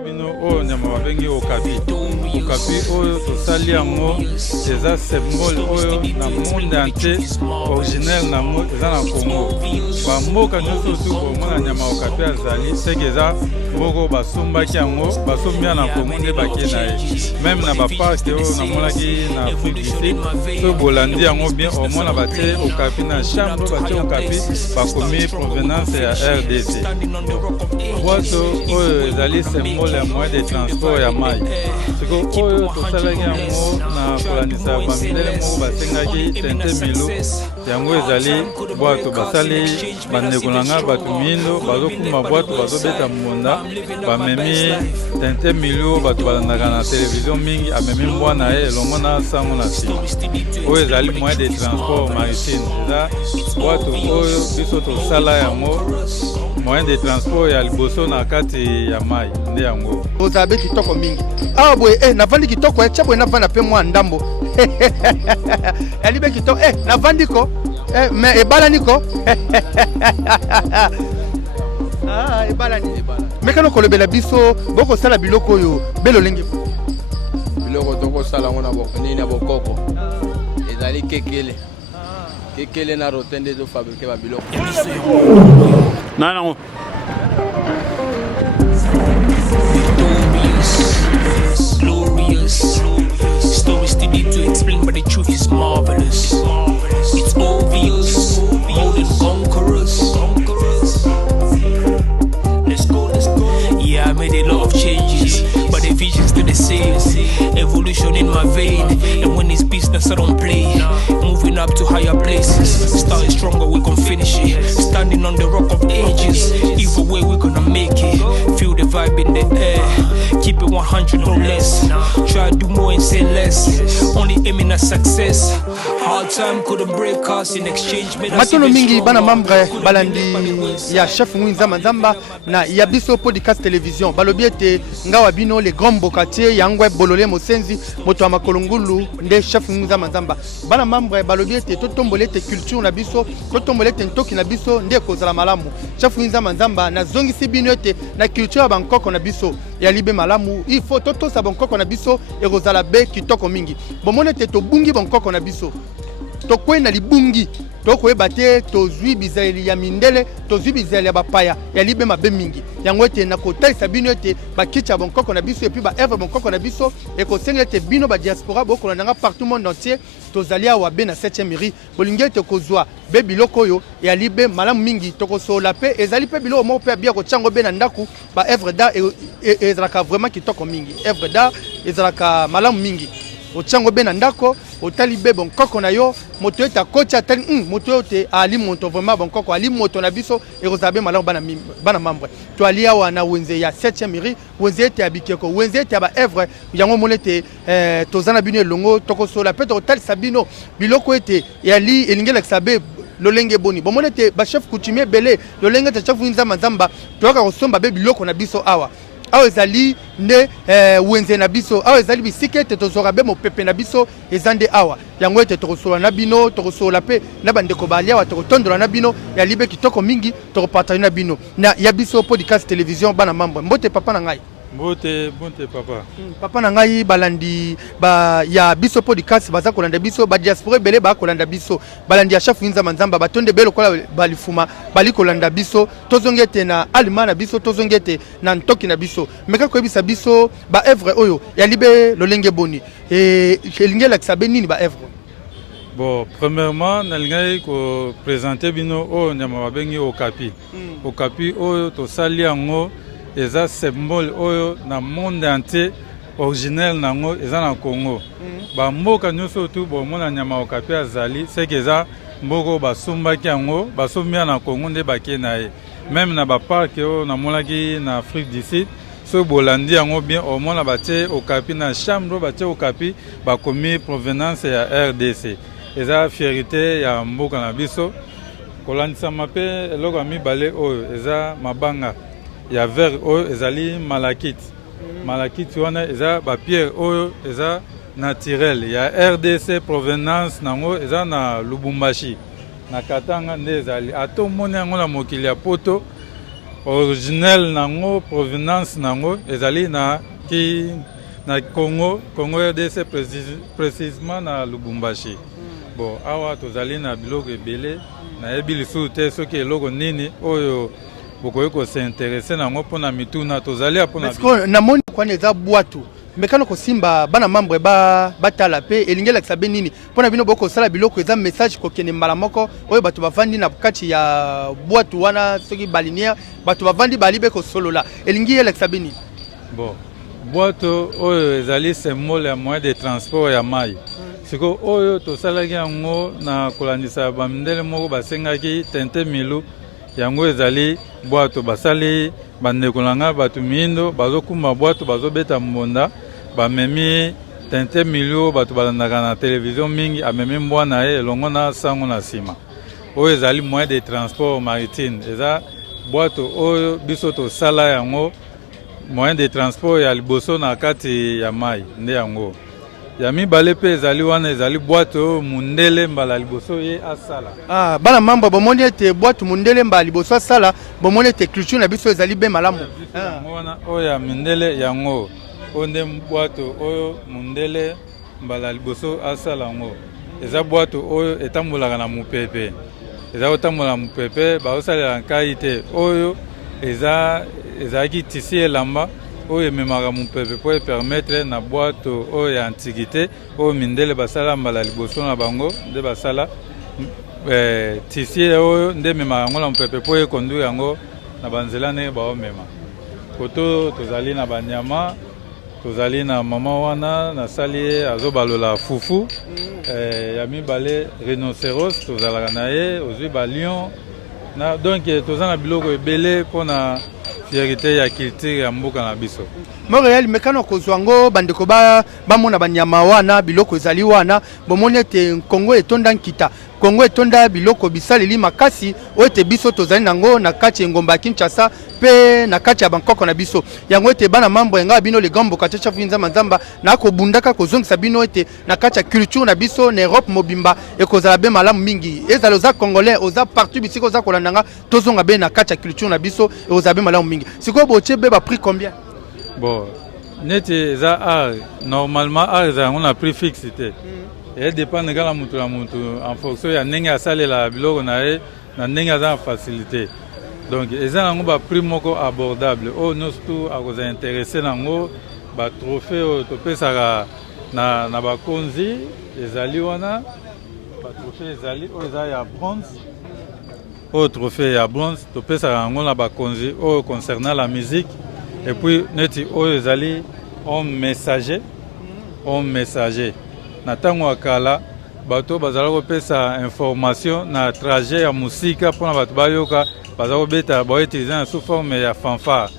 bino o nyama babengi okapi oyo tosali yango eza symbole oyo na monde entier originel nango eza na Congo bamboka nyonso tu bomona nyama okapi azali seke eza mboko basombaki yango basombi na Congo nde bakie na ye même na baparke oyo namonaki na Afrique du Sud so bolandi yango bien omona batie okapi na chambre batie okapi bakomi provenance ya RDC boito oyo ezali symbole ya moyen de transport ya mai siko oyo tosalaki yango na kolandisa bamindele moko basengaki tente milo yango ezali bwato basali bandeko na nga bato miindo bazokuma bwato bazobeta mbonda bamemi tente milo bato balandaka na televizio mingi amemi mbwa na ye elongo na sango na nsima oyo ezali moyen de transport maritime eza bwato oyo biso tosala yango moyen de transport ya liboso na kati ya mai nde yango ozabe kitoko mingi awa boye navandi kitoko tia boye navanda mpe mwa ndambo yalibe kitoko navandi ko me ebalani ko ebalani mekano kolobela biso bokosala biloko oyo belolenge biloko tokosala ngo na nini na bokoko ezali kekele na rotende ezofabrike babiloko nanango glorious stories still need to explain but the truth is marvelous it's obvious more than conquerors let's go yeah I made a lot of changes but the vision's still the same evolution in my vein and when it's business I don't play moving up to higher places starting stronger we gon' finish it standing on the rock of ages either way we gonna make it feel the vibe in the air keep it 100 no less try to do more and say less only aiming at success hard time couldn't break us in exchange matono mingi bana membre balandi ya chef Mwinza Manzamba na ya biso podcast television balobiete ngawa bino les grands bokatier yangwe bolole mosenzi moto wa makolongulu nde chef Mwinza Manzamba bana membre balobiete totombolete culture na biso totombolete ntoki na biso nde kozala malamu chef Mwinza Manzamba na zongisi bino ete na culture ya bankoko na biso ya libe malamu il faut toto sa bankoko na biso e kozala be kitoko mingi bomonete to bungi bankoko na biso to kwena libungi tokoyeba te tozwi bizali ya mindele tozwi bizali ya bapaya ya libe mabe mingi yango ete na kotalisa bino ete bakicha bonkoko na biso epi ba evre bonkoko na biso ekosenga ete bino ba diaspora bokolanda partout monde entier tozali awa be na 7e mairie bolingi ete kozwa be biloko oyo ya libe malamu mingi tokosola pe ezali pe biloko moko pe abia kochango be na ndaku ba evre da ezalaka vraiment kitoko mingi evre da ezalaka malamu mingi ochango be na ndako otali be bonkoko na yo moto eta kocha tali moto yote ali moto vraiment bonkoko ali moto na biso erozabe malamu bana membre to ali awa na wenze ya 7e mairie wenze ete abikeko wenze ete ba evre yango monete tozana bino elongo tokosola pe totali sabino biloko ete yali elingela sabe lolenge boni bomonete ba chef coutumier belé lolenge ta chef Mwinza Manzamba toka kosomba be biloko na biso awa awa ezali nde wenze na biso awa ezali bisika ete tozora be mopepe na biso ezande awa yango ete tokosola na bino tokosola pe na bandeko bali awa tokotondola na bino ya libe kitoko mingi tokopartage na bino na ya biso podcast television bana mambo mbote papa na ngai Mbote papa. Papa na ngai balandi ba ya biso podcast baza kolanda biso ba diaspora belé ba kolanda biso balandi ya chef Mwinza Manzamba batonde belo kola balifuma bali kolanda biso tozongete na alima na biso tozongete na ntoki na biso meka koyebisa biso ba evre oyo ya libe lolenge boni elinge la kisabe nini ba evre. Bon, premièrement, nalingai ko présenter bino o nyama babengi okapi. Okapi oyo tosali yango eza symbole oyo na monde entier originel nango eza na Congo. Ba mboka nyonso tu bomona nyama okapi azali seke eza mboko basombaki yango basombi na Congo nde bakie na ye. Même na ba parke oyo namonaki na Afrique du Sud so bolandi yango bien omona batie okapi na chambre batie okapi bakomi provenance ya RDC. Eza fierté ya mboka na biso kolandisa mape eloko mibale oyo eza mabanga ya verre oyo ezali malakite malakite wana eza ba pierre oyo eza naturel ya RDC provenance nango eza na Lubumbashi na Katanga nde ezali ato moni yango na mokili ya poto originel nango provenance nango ezali na ki na Congo RDC précisément na Lubumbashi. Bon awa tozali na biloko ebele na yebi lisusu te soki eloko nini oyo bokoki kosinteresse nango mpona mituna tozali apona namoni kwana eza bwatu mekano kosimba bana membre batala pe elingi elakisa be nini mpona bino bokosala biloko eza message kokende mbala moko oyo bato bavandi na kati ya bwatu wana soki balinière bato bavandi bali be kosolola elingi elakisa be nini. Bon bwato oyo ezali symbole ya moyen de transport ya mai siko oyo tosalaki yango na kolandisa bamindele moko basengaki tente milu yango ezali bwato basali bandeko na nga bato miindo bazokuma bwato bazobeta mbonda bamemi tente milu bato balandaka na televizio mingi amemi mbwana ye elongo na sango na nsima oyo ezali moyen de transport maritime eza bwato oyo biso tosala yango moyen de transport ya liboso na kati ya mai nde yango ya mibale pe ezali wana ezali bwato mundele mbala liboso ye asala. Bana membre bomoni ete bwato mundele mbala liboso asala bomoni ete culture na biso ezali be malamu. Wana oyo ya mundele yango onde bwato oyo mundele mbala liboso asala ngo eza bwato oyo etambolaka na mupepe eza otambola na mupepe baosalela nkai te oyo ezalaki tisi elamba oyo ememaka mupepe mpo permettre na bwato oyo ya antiquité oyo mindele basala mbala liboso na bango nde basala tisi oyo nde ememaka yango na mupepe mpo ekonduire yango na banzela ndenge baomema koto tozali na banyama tozali na mama wana nasali ye azobalola fufu ya mibale rhinocéros tozalaka na ye ozwi balion donc toza na biloko ebele mpona fierté ya culture ya mboka na biso. Montréal mekano kozwa ngo bandeko bamona banyama wana biloko ezali wana bomoni ete Congo etonda nkita Congo etonda biloko bisaleli makasi oyo ete biso tozali nango na kati ya ngomba ya Kinshasa pe na kati ya Bangkok na biso yango ete bana mambo nga bino le gambo kati cha finza manzamba na ko bundaka kozongisa bino ete na kati ya culture na biso na Europe mobimba ekozala be malamu mingi ezalo za congolais oza partout bisiko za kolandanga tozonga be na kati ya culture na biso ekozala be malamu mingi siko boche be ba prix combien. Bon neti za art normalement art za on a prix fixe te et dépend de la mutu la mutu en fonction ya ndenge asalela biloko na ye na ndenge aza facilité donc eza nango ba prix moko abordable oyo nyonso tu akoza intéressé nango ba trophée oyo topesaka na bakonzi ezali wana ba trophée ezali oyo eza ya bronze oyo trophée ya bronze topesaka yango na bakonzi oyo concernant la musique et puis neti oyo ezali homme messager na ntango ya kala bato bazala kopesa information na trajet ya musika mpona bato bayoka baza kobeta bautilize na sous forme ya fanfare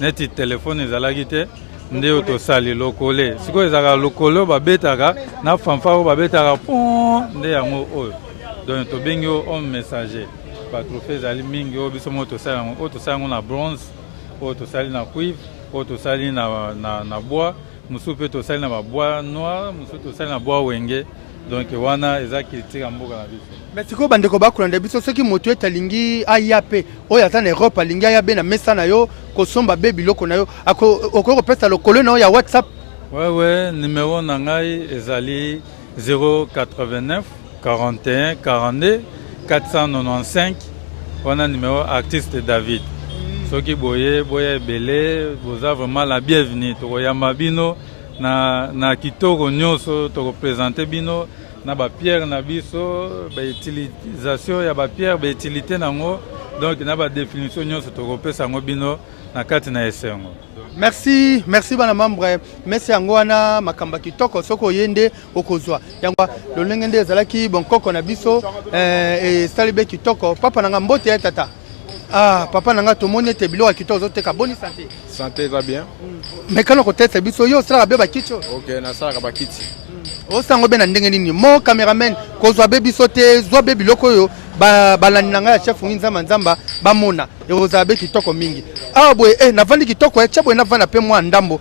neti telefone ezalaki te nde oyo tosali lokole sikoyo ezalaka lokole babetaka na fanfare oyo babetaka pon nde yango oyo donc tobengi oyo homme messager batrophée ezali mingi oyo biso mo tosali yango oyo tosali yango na bronze oyo tosali na cuivre oyo tosali na bois mosusu mpe tosali na babois noir mosusu tosali na bois wenge donc wana eza culture ya mboka na biso. Mais sikoyo bandeko bakolanda biso soki moto ete alingi aya pe oyo aza na Europe alingi aya be na mesa na yo kosomba be biloko na yo okoki kopesa lokolo na yo ya WhatsApp. Ouais numéro na ngai ezali 089 41 42 495 wana numéro artiste David. Soki boya ebele boza vraiment la bienvenue tokoyamba bino na kitoko nyonso tokopresente bino na bapierre na biso bautilisation ya bapierre bautilité nango donc na badéfinition nyonso tokopesa yango bino na kati na esengo. Merci bana membre merci yango wana makamba kitoko soko yende okozwa yango lolenge nde ezalaki bonkoko na biso salibe kitoko papa nanga mbote ya tata. Papa nanga tomoni ete biloko ya kitoko ozoteka boni santé. Santé va bien. Mekano kotesa biso yo osalaka be bakiti. Ok nasalaka bakiti. Osango be na ndenge nini mo cameraman kozwa be biso te zwa be biloko oyo balandi nanga ya chef Nginza Manzamba bamona ekozala be kitoko mingi boye navandi kitoko chabwe navanda pe mwa ndambo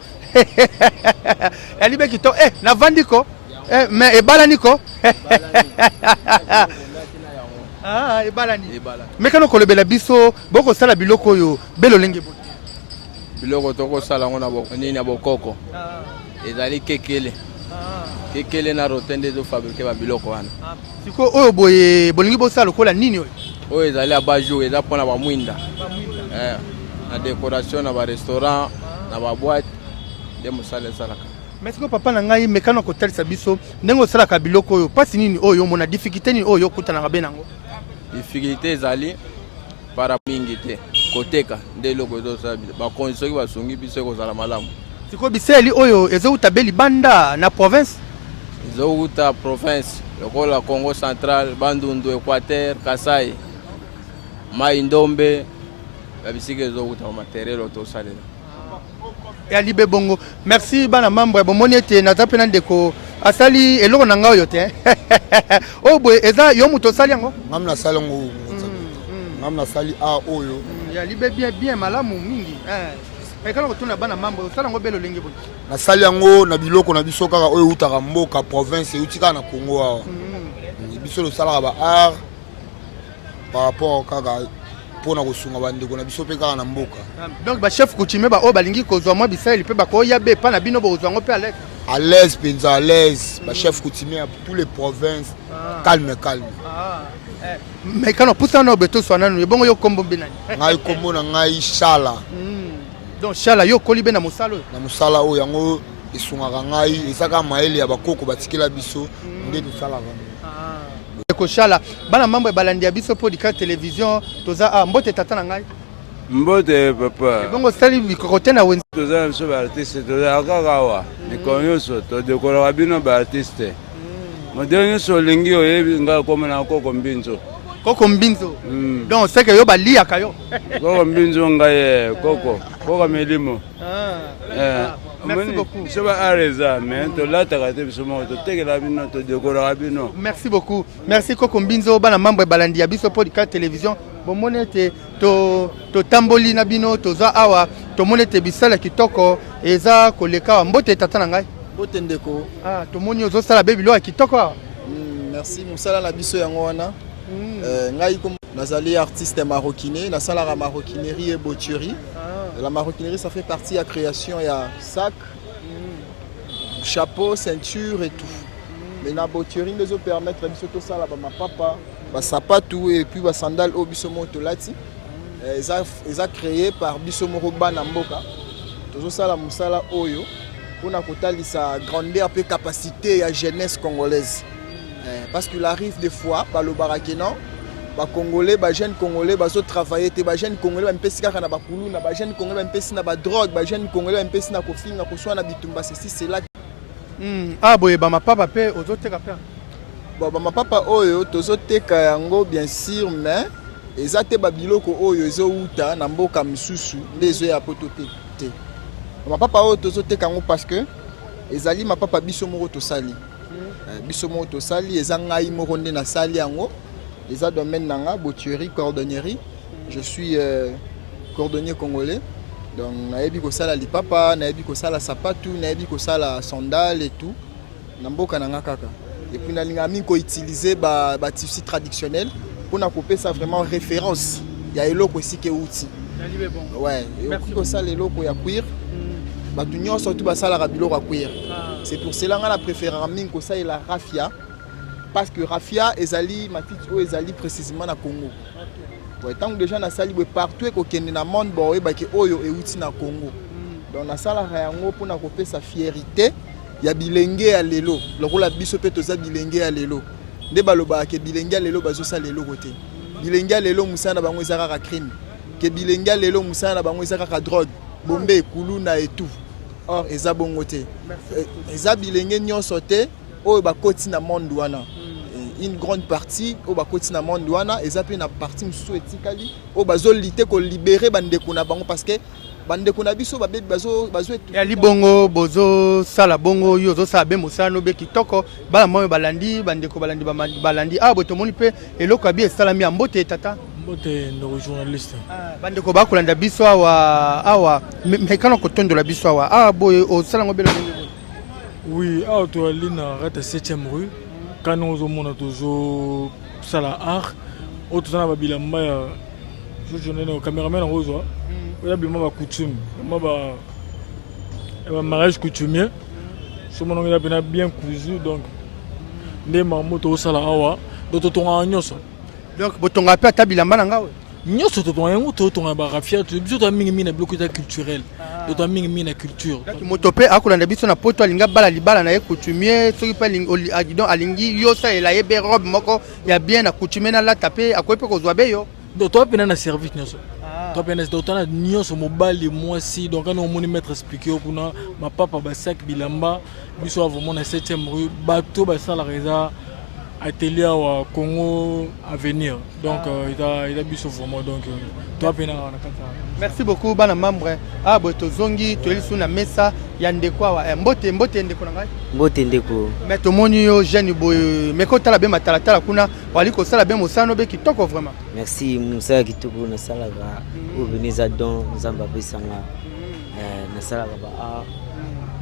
yalibe kitoko navandi ko mais ebalaniko Ah, ebalani. Ebalani. Mekano kolobela biso boko sala biloko oyo belo lenge bote. Biloko tokosala ngo na nini ya bokoko. Ezali kekele. Kekele na rotende ezofabrike babiloko wana. Siko oyo boye bolingi bosala lokola nini oyo? Oyo ezali abajour eza mpona bamwinda. Na décoration na barestaurant na baboite nde mosala esalaka. Mais siko papa na ngai mekano kotalisa biso ndenge osalaka biloko oyo pasi nini oyo mona difficulté nini oyo okutanaka be nango? Difficulté ezali para mingi te koteka nde eloko ezosala bakonzi soki basungi biso ekozala malamu. Siko biseli oyo ezouta be libanda na province? Ezouta province lokola Congo Central, Bandundu, Équateur, Kasai, Mai Ndombe babisika ezouta matériel otosalela. Ya libe bongo. Merci bana membre bomoni ete naza pe na ndeko asali eloko na nga oyo te. Oyo boye eza yo muto osali yango? Ngam na sali ngo. Ngam na sali a oyo. Ya libe bien malamu mingi. Ekana kotuna bana membre osala ngo belo lenge boye. Na sali yango na biloko na biso kaka oyo utaka mboka province utika na Congo awa. Biso lo sala ba art par rapport kaka pona kosunga bandeko na biso pe kaka na mboka. Donc ba chef coutumier ba o balingi kozwa mwa bisali pe ba ko ya be pa na bino bo kozwa ngo pe à l'aise penza à l'aise ba chef coutumier à toutes les provinces calme. Mais quand on pousse en obeto sona no bongo yo kombo benani. Ngai kombo na ngai Shala. Donc Shala yo kolibe na musalo. Na musala o yango esungaka ngai esaka maele ya bakoko batikela biso nde musala yango. Ekoshala bana mambo balandi ya biso podcast télévision toza mbote tata na ngai mbote papa bongo sali bikokote na wenzi toza biso ba artiste toza kakawa nikonyoso to dekora bino ba artiste modelo nyonso olingi oyebi nga koma na koko mbinzo donc c'est que yo baliaka yo koko mbinzo ngaye koko melimo merci beaucoup. Je vais arrêter, mais tu l'as tagaté biso mo to tekela bino to dekora bino. Merci beaucoup. Merci Koko Mbinzo bana mambo balandi ya biso podcast télévision. Bon monete to tamboli na bino to za awa to monete bisala kitoko eza koleka mbote tata na ngai. Mbote ndeko. To moni ozo sala bebi lo kitoko. Merci musala na biso yango wana. Ngai comme nazali artiste maroquinier, na sala la maroquinerie et boucherie. La maroquinerie, ça fait partie de la création, il y a sac, chapeau, ceinture et tout. Mais la boucherie nous permet de faire tout ça là, ma papa, ma sapatou et puis ma sandale au Bissomo Tolati. Ils ont créé par Bissomo Roba Namboka. Tout ça la musala oyo pour nakotali sa grandeur et capacité et la jeunesse congolaise. Parce qu'il arrive des fois par le barakenan. Ba Congolais, ba jeunes Congolais, ba travailler, ba jeunes Congolais, ba mpesi kaka na ba kulu, na ba jeunes Congolais, ba mpesi na ba drogue, ba jeunes Congolais, ba mpesi na kofinga, koswa na bitumba, c'est là. Boye ba ma papa pe ozoteka pe. Bon ba ma papa oyo tozoteka yango bien sûr mais ezate ba biloko oyo ezo uta na mboka misusu ndezo ya poto te. Ma papa oyo tozoteka yango parce que ezali ma papa biso moko tosali. Biso moko tosali ezanga ngai moko nde na sali yango. Les domaines nanga, boucherie, cordonnerie. Je suis cordonnier congolais. Donc, naebi ko sala lipapa, naebi ko sala sapatu, naebi ko sala sandales et tout. Namboka nanga kaka. Et puis nalinga mi ko utiliser ba tissu traditionnel pour na couper ça vraiment référence. Il y a eloko aussi ke outil. Ouais, et ko sala eloko ya cuir. Ba tu nyonso surtout ba sala biloko ya cuir. C'est pour cela nga la préférence mi ko sala la raffia. Parce que Rafia ezali matiti o ezali précisément na Congo. Ouais, tant que déjà na sali partout ko kende na monde bo ba ke oyo e uti na Congo. Donc na sala yango pour na kope sa fierté ya bilenge ya lelo. Lokola biso pe toza bilenge ya lelo. Nde baloba ke bilenge ya lelo bazo sa lelo côté. Bilenge ya lelo musana bango ezaka ka crime. Ke bilenge ya lelo musana bango ezaka ka drogue, bombe kuluna et tout. Or eza bongo te. Eza bilenge nyonso te o ba koti na monde wana. Une grande partie au bakoti na monde wana ezape na partie mususu etikali o bazo lité ko libérer bandeko na bango parce que bandeko na biso babe bazo ya libongo bozo sala bongo yo zo sala be mosano be kitoko bala moyo balandi bandeko balandi bo to moni pe eloko abi esalami mbote tata mbote no journaliste bandeko ba kolanda biso awa mekano ko tondola biso awa boye o sala ngo belo. Oui, to alina rata 7e rue. Quand nous avons toujours ça art, Autre ça na bilamba ya je ne caméraman rose wa. Ya bilamba coutume. Ba mariage coutumier. Ce mon a bien cousu donc les mamoto au sala awa d'autres ton nyoso. Donc botonga pe ata bilamba na ngawe. Nyoso to ton ba rafia to biso to mingi na bloc culturel. To mingi na culture. Motope akolanda biso na poto alinga bala libala na ye coutumier soki pe donc alingi yo sa ela yebe robe moko ya bien na coutumier na la taper akope ko zwa be yo. Donc toi pena na service nyoso. Toi pena d'autant nyoso mobali moi si donc on moni mettre expliquer kuna ma papa ba sac bilamba biso vraiment na 7e rue bateau ba sala reza atelier au Congo à venir. Donc il a biso vraiment donc toi pena na kata. Merci beaucoup bana membre. Ah boto zongi to elisu na mesa ya ndeko wa mbote ndeko na ngai. Mbote ndeko. Mais to moni yo jeune boy mais ko tala be matala kuna wali ko sala be mosano be kitoko vraiment. Merci Moussa kitoko na sala ga obeniza don nzamba pesanga. Na sala ga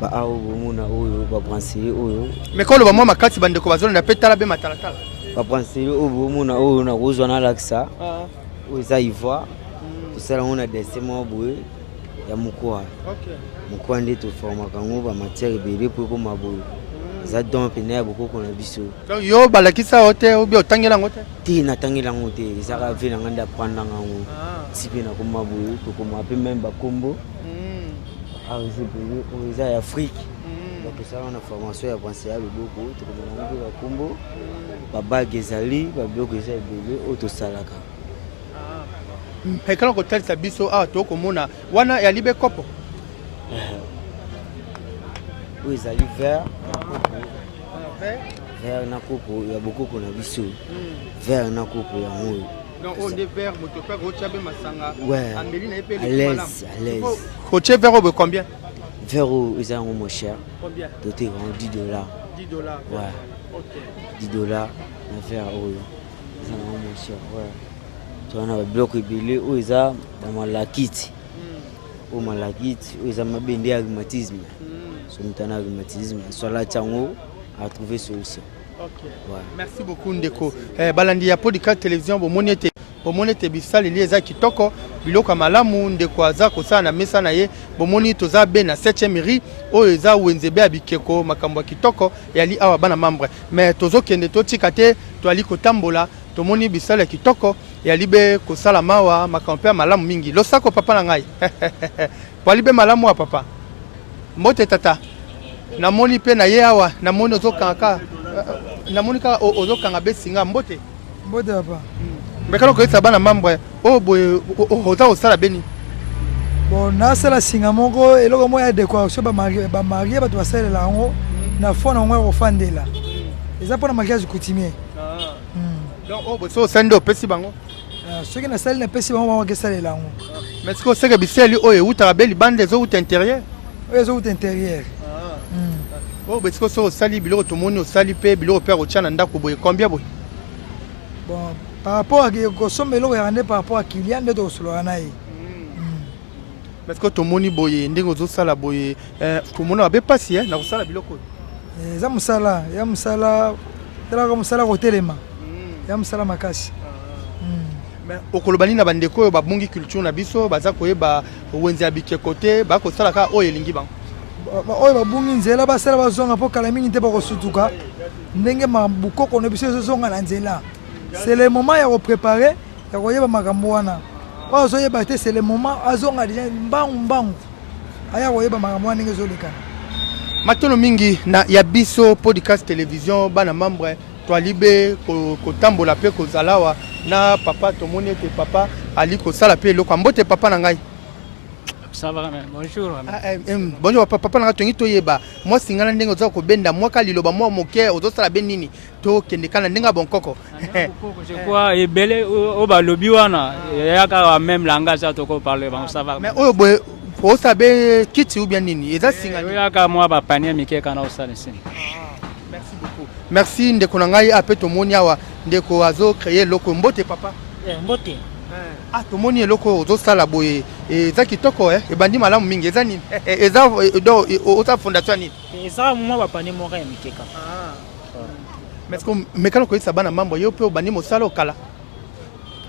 ba au muna oyo ba brancher oyo. Mais ko lo ba mwa makati bandeko bazona na petala be matala. Ba brancher oyo muna oyo na kozwa na laksa. Oyo za ivoire. Tusala on a descend boye ya mukwa. OK. Mukwa nde to forma kango ba matière belé pour ko maboye. Za don pena boko na biso. Donc yo balakisa hote obi otangela ngote. Ti na tangela ngote ezaka vena nganda prendre ngango. Sipe na ko maboye ko mape même ba kombo. Ah c'est belé aux Afrique. Donc ça on a formation ya penser à boko to ko na ba kombo. Ba bague ezali ba bloc ezali belé auto salaka. Hekala ko talisa biso a to komona wana ya libe kopo. Oui, ezali vert. Vert na kopo ya bokoko na biso. Vert na kopo ya ngoyo. Donc on est vert motope ko chabe masanga. Ouais. Amélie na pe à l'aise. Ko che vert au combien? Vert ils ont moins cher. Combien? Doté en $10. $10. Ouais. OK. $10 na vert oyo. Ils ont moins cher. Ouais. On a bloc belé où ils ont dans la kit. Au malakit, où ils ont mabende rhumatisme. Son mutana rhumatisme, soit la chango à trouver solution. OK. Ouais. Merci beaucoup ndeko. Balandi ya podcast télévision bomoni te bisali lieza kitoko biloko malamu ndeko aza kosala na mesa na ye bomoni toza be na 7e rue oyo eza wenzebe abikeko makambo kitoko yali awa bana membre. Mais tozokende totika te toali kotambola tomoni bisala kitoko ya libe kosala mawa makampe malamu mingi losako papa na ngai po libe malamu wa papa mbote tata namoni pe na ye awa namoni ozokanga namoni ka ozokanga besinga mbote papa mbekalo ko etsaba na membre o boye oza osala beni bon nasala singa moko eloko moya décoration ba marié bato basalela yango na fond na ngo ofandela eza pona mariage coutumier. Donc oh so sendo pesi bango soki na sali na pesi bango bango kesalela yango. Mais ce que c'est que biseli oyo utaka beli bande zo ut intérieur oyo zo ut intérieur. Oh parce que so sali biloko tomoni osali pe biloko pe rochana ndako boye combien boye? Bon par rapport à kosomba eloko ya rande par rapport à client nde tosoloka na ye. Parce que tomoni boye ndenge ozosala boye tomona babe pasi na kosala biloko eza musala ya musala telaka musala kotelema ya musala makasi. Mais okolobani na bandeko oyo babungi culture na biso baza koyeba wenze abike kote bakosala ka oyo elingi bango oyo babungi nzela basala bazonga mpo kala mingi te bakosutuka ndenge bukoko na biso ezozonga na nzela. C'est le moment ya kopréparer ya koyeba makambo wana oyo azoyeba te c'est le moment azonga deja mbangu aya koyeba makambo wana ndenge ezolekana. Matono mingi na ya biso podcast télévision bana membre toalibe kotambola pe kozalawa na papa tomoni ete papa ali kosala pe eloko mbote papa na ngai. Ça va, bonjour. Bonjour papa na tongi toyeba moi singana ndenge oza ko benda moi ka liloba moi moke ozosala be nini to kende kana ndenga bonkoko. Je crois ebele o ba lobi wana ya ka même langage to ko parler bon ça va. Mais oyo boy pour saber kiti ou bien nini eza singana ya ka moi ba panier mike kana osala ici. Merci beaucoup. Merci ndeko na ngai ape tomoni awa ndeko azo créer loko mbote papa. Mbote. Ah tomoni eloko ozosala boye eza kitoko ebandi malamu mingi eza nini eza do ota fondation nini eza moi ba panier moko ya mikeka. Mais que mekano ko isa bana mambo yo pe obandi mosala okala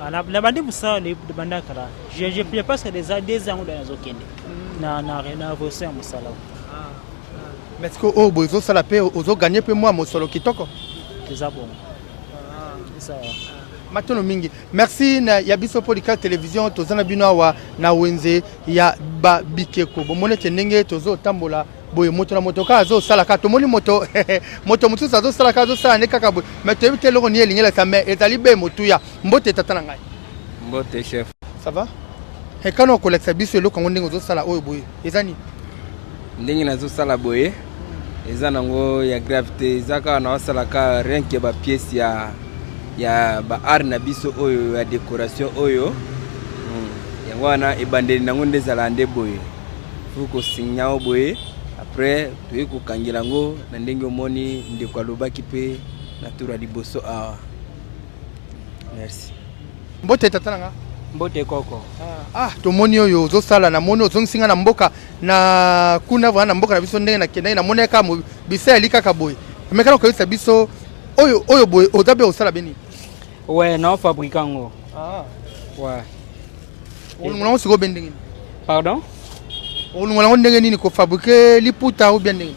La bande ça les bande kala. Je pense que déjà 2 ans dans zokende. Na voici à musala. Mais est-ce que au bozo sala pe ozo gagner pe moi mosolo kitoko? C'est ça bon. Ça. Matono mingi. Merci na Yabiso Podcast Télévision tozana bino awa na wenze ya ba bikeko. Bomone tenenge tozo tambola boye moto na moto ka zo sala ka tomoni moto moto mutu zo sala ka zo sala ne kaka boye. Mais tu te loko ni elingela sa mais etali be motu ya mbote tatana ngai. Mbote chef. Ça va? Et quand on collecte biso loko ngondengo zo sala oyo boye. Ezani ndenge na zo sala boye. Eza nango ya gravité zaka na sala ka rien que ba pièce ya ba art na biso oyo ya décoration oyo yango wana ebandeli nango ndezala nde boye fuko signao boye après toyi kokangela ngo na ndenge omoni ndeko alobaki pe na tura liboso awa. Merci. Mbote tatananga Mbote koko. Tomoni oyo ozosala na moni ozongisinga na mboka na kuna vana na mboka na biso ndenge na kendai na moni ka bisa elika ka boye. Mekana ko yisa biso oyo boye ozabe osala beni. Ouais, non fabricango. Ouais. On siko bendenge. Pardon? On ndenge nini ko fabriquer liputa ou bien ndenge?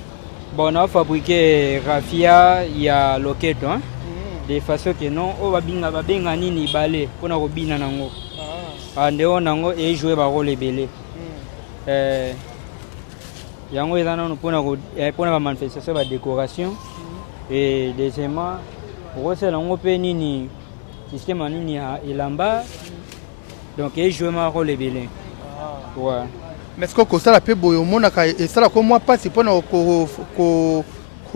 Bon, on a fabriqué raffia ya loketo hein. De façon que non o babinga nini balé pona ko bina nango. Andeo nango e jouer ba rôle belé. Yango eza nano pona ba manifestation ba décoration et deuxièmement rosela ngo pe nini système nini ya elamba donc e jouer ma rôle belé. Ouais. Mais est-ce que ça pe boyo mona ka et ça ko moi pas si pona ko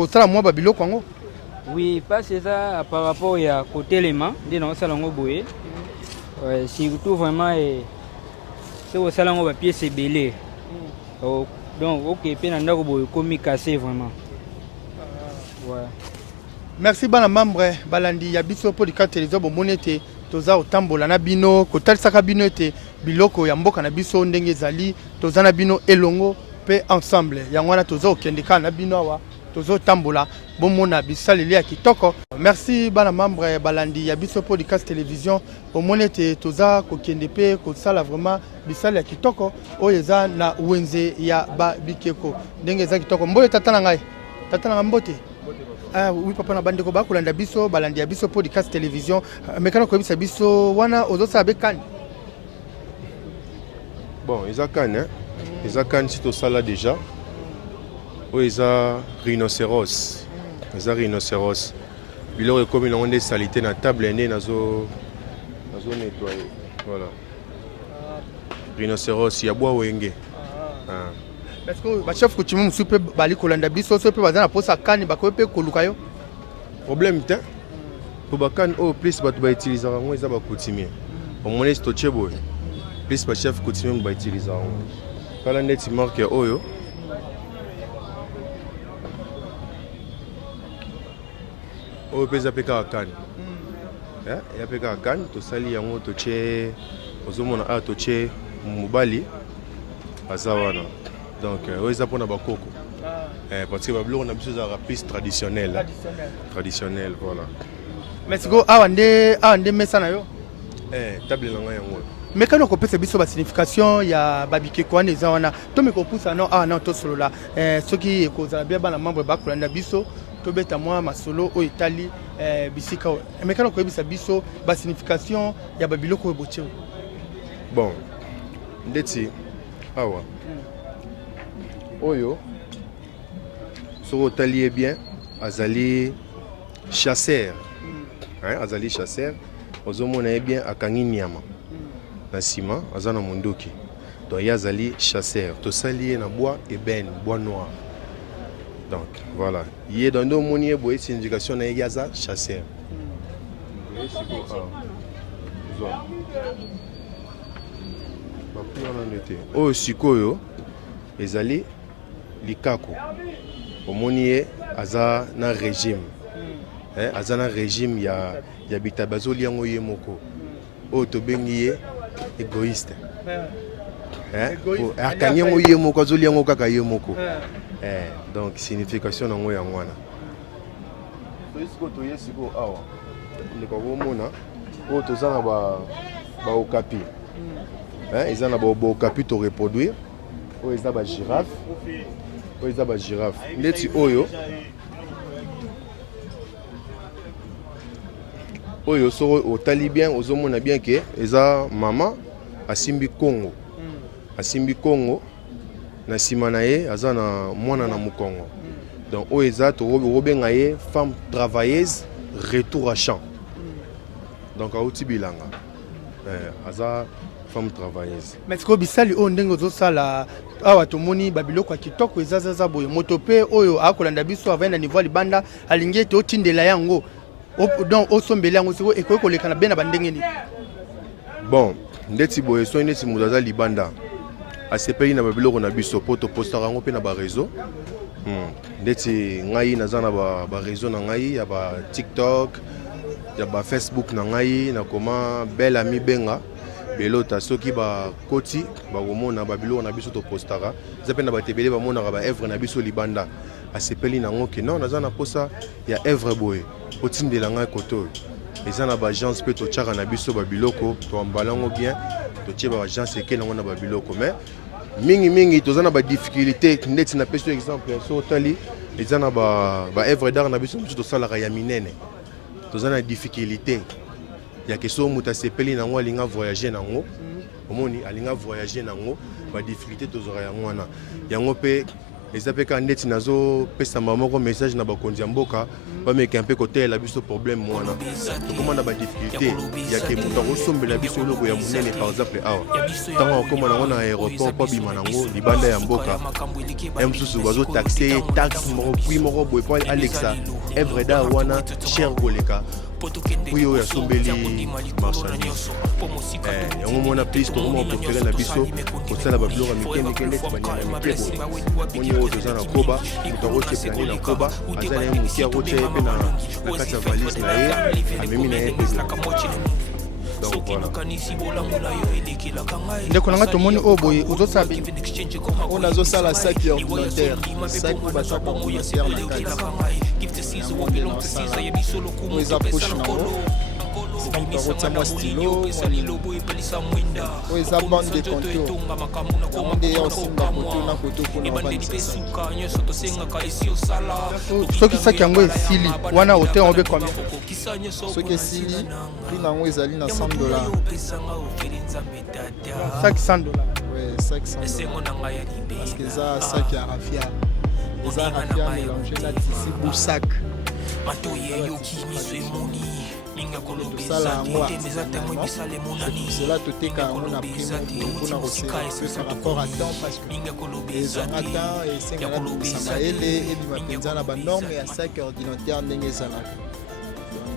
ça moi babilo kwango? Oui, pas c'est ça par rapport à côté élément de non salon boye. Surtout vraiment c'est au salon va pièce belé. Donc OK, pe na ndako boye komi cassé vraiment. Ouais. Merci bana membre balandi ya biso podcast télévision bomonete toza otambola na bino kotalisaka bino ete biloko ya mboka na biso ndenge ezali toza na bino elongo pe ensemble yango wana toza okendeka na bino awa tozo tambola bomona bisaleli ya kitoko. Merci bana membre balandi ya biso podcast télévision bomonete toza kokende pe kosala vraiment bisaleli ya kitoko oyo eza na wenze ya ba bikeko ndenge eza kitoko mboye tatana ngai mbote. Oui papa na bandeko ba kolanda biso balandi ya biso podcast télévision mekana ko bisa biso wana ozosa bekani. Bon, ils ont si tout ça là déjà. Oui, ils ont rhinocéros. Il aurait comme une des saletés dans la table et nazo nettoyer. Voilà. Rhinocéros, il y a bois wenge. Parce que ba chef coutume musu pe bali kolanda biso so pe bazana posa kani ba ko pe koluka yo. Problème te. Pour bakan au plus ba ba utiliser ngo eza ba coutumier. Au moins c'est tochebo. Plus ba chef coutumier ba utiliser ngo. Kala ndeti marque oyo. Oyo peza peka kani. Ya peka kani to sali yango toche ozomona a toche mobali azawana. Donc, oui, ça pour bakoko. Parce que on a besoin de plus traditionnel. Traditionnel, voilà. Mais c'est quoi ande mesana yo? Table langue yango. Mais quand on compare biso ba signification ya babike ko ane zawana, to me ko pusa non non to solo là. Ce qui est cause bien bana membre ba kolanda biso, to beta moi masolo o Italie bisika. Mais quand on compare biso ba signification ya babiloko eboche. Bon. Ndeti awa. Oyo so talier bien azali chasseur azali chasseur ozomona bien akangi nyama na sima azana mondoki donc yazali chasseur to sali na bois ébène bois noir donc voilà yé dans nos monier boy c'est indication na yaza chasseur oh sikoyo ezali likako omoni aza na régime aza na régime ya bitabazo liango ye moko o to bengi ye égoïste akangi yango ye moko azoli yango kaka ye moko donc signification nango yango wana siko to ye siko awa ndeko komona oyo toza na baokapi eza na baokapi to reproduire oyo eza bagirafe oyo eza bagirafe ndeti oyo soko otali bien ozomona bien ke eza mama asimbi kongo na nsima na ye aza na mwana na mokongo donc oyo eza tokobenga ye femme travailleuse retour à champ donc auti bilanga aza femme travailleuse. Mais siko bisali oyo ndenge ozosala awa tomoni babiloko ya kitoko ezazaza boye moto mpe oyo akolanda biso avanda niveau libanda alingi ete otindela yango donc osombeli yango siko ekoki koleka na be na bandenge nini. Bon ndeti boye so ndeti moto aza libanda asepeli na babiloko na biso po topostaka yango mpe na bareseau ndeti ngai naza na bareseau na ngai ya batiktok ya bafacebook na ngai nakoma bel ami benga belota soki bakoti bakomona babiloko na biso topostaka eza mpe na batebele bamonaka baevre na biso libanda asepeli nango ke non naza na posa ya evre boye otindela ngai kote oyo eza na baagence mpe totyaka na biso babiloko toambala yango bien totie baagence eke nango na babiloko mais mingi toza na badifficulté ndeti napesi exemple so otali eza na baevre d'art na biso mosusu tosalaka ya minene toza na difficulté ya keso moto asepeli nango alinga voyager nango omoni alinga voyager nango badifficulté tozora yango wana yango mpe eza mpe kaka ndeti nazopesa moko message na bakonzi ya mboka bameka mpe kotelela biso problème wana tokóma na badifficulté ya ke moto akosombela biso eloko ya monene par exemple awa ntango akóma nango na aéroport po abima nango libanda ya mboka ya mosusu bazotaxe taxe moko prix moko boye po alexa evre d'art wana cher koleka oyo oyo asombeli marchandise yango mona plus tokoma préféré na biso kosala babiloko mike ndeti banyama mike boye moni oyo toza na koba moto akotepelani na koba aza na ye moki akotia ye mpe na kati ya valise na ye amemi na ye mpe ndeko nanga tomoni oyo boye ozosala oyo nazosala saki ya ordinateur saki oyo bataka ordinateur na kati oyo eza poshe nango moto akotia mwa stylo oyo eza bande de contour yango nde ya osimba koto na koto mpona ovandisa soki saki yango esili wana hotel obe combien soki esili prix nango ezali na $100 saki $100 ouais saki $100 parce que eza saki ya rafia eza rafia mélange na tisi boussak tosala yango cela toteka yango na prix mpona kosepesa rapport à temps parce que ezanga temps esengana tobisaka ele ebima mpenza na banorme ya saki ordinateur ndenge ezalaka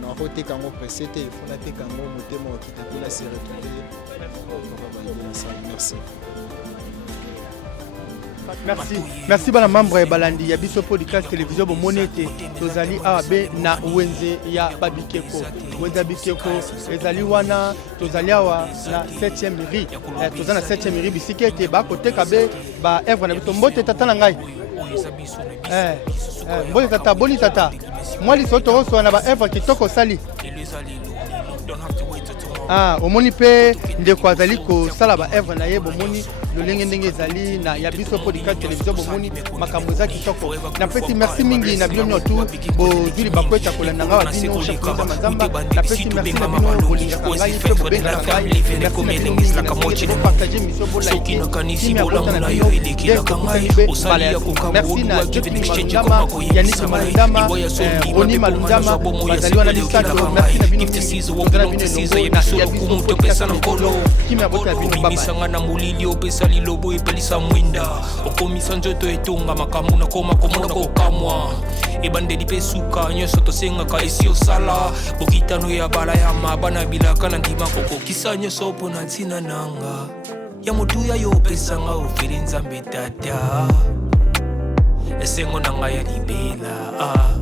nakoteka yango presse te ifo nateka yango motema okita mpona se retrouve merci. Merci bana membre balandi ya biso podcast télévision bomoni ete tozali awa be na wenze ya babikeko wenze ya bikeko ezali wana tozali awa na 7e rue toza na 7e rue bisika ete bakoteka be baevre na biso mbote tata na ngai mbote tata boni tata mwa liso tokosola na baevre kitoko osali omoni mpe ndeko azali kosala baevre na ye bomoni lolenge ndenge ezali na ya biso podcast télévision bomoni makambo eza kitoko napesi merci mingi na bino nyonso bozwili bakweta kolanda nga babino chakuza mazamba napesi merci na bino bolingaka ngai mpe bobengana ngai bopartage mission bolaiki timi akota na bino dekokokalibe mbala ya suka merci na jepini malundama yaniki malundama roni malundama bazali wana bisato merci na bino ozala bino elongo na ya biso podcast télévision timi akota na bino baba opesa lilobo epelisa mwinda okomisa nzoto etonga makambo nakoma komona kokamwa ebandeli mpe suka nyonso tosengaka esi osala bokitano ya bala ya mabana bilaka na ndima kokokisa nyonso mpo na ntina nanga ya motuya yo opesanga ofeli nzambe tata esengo na ngai ya libela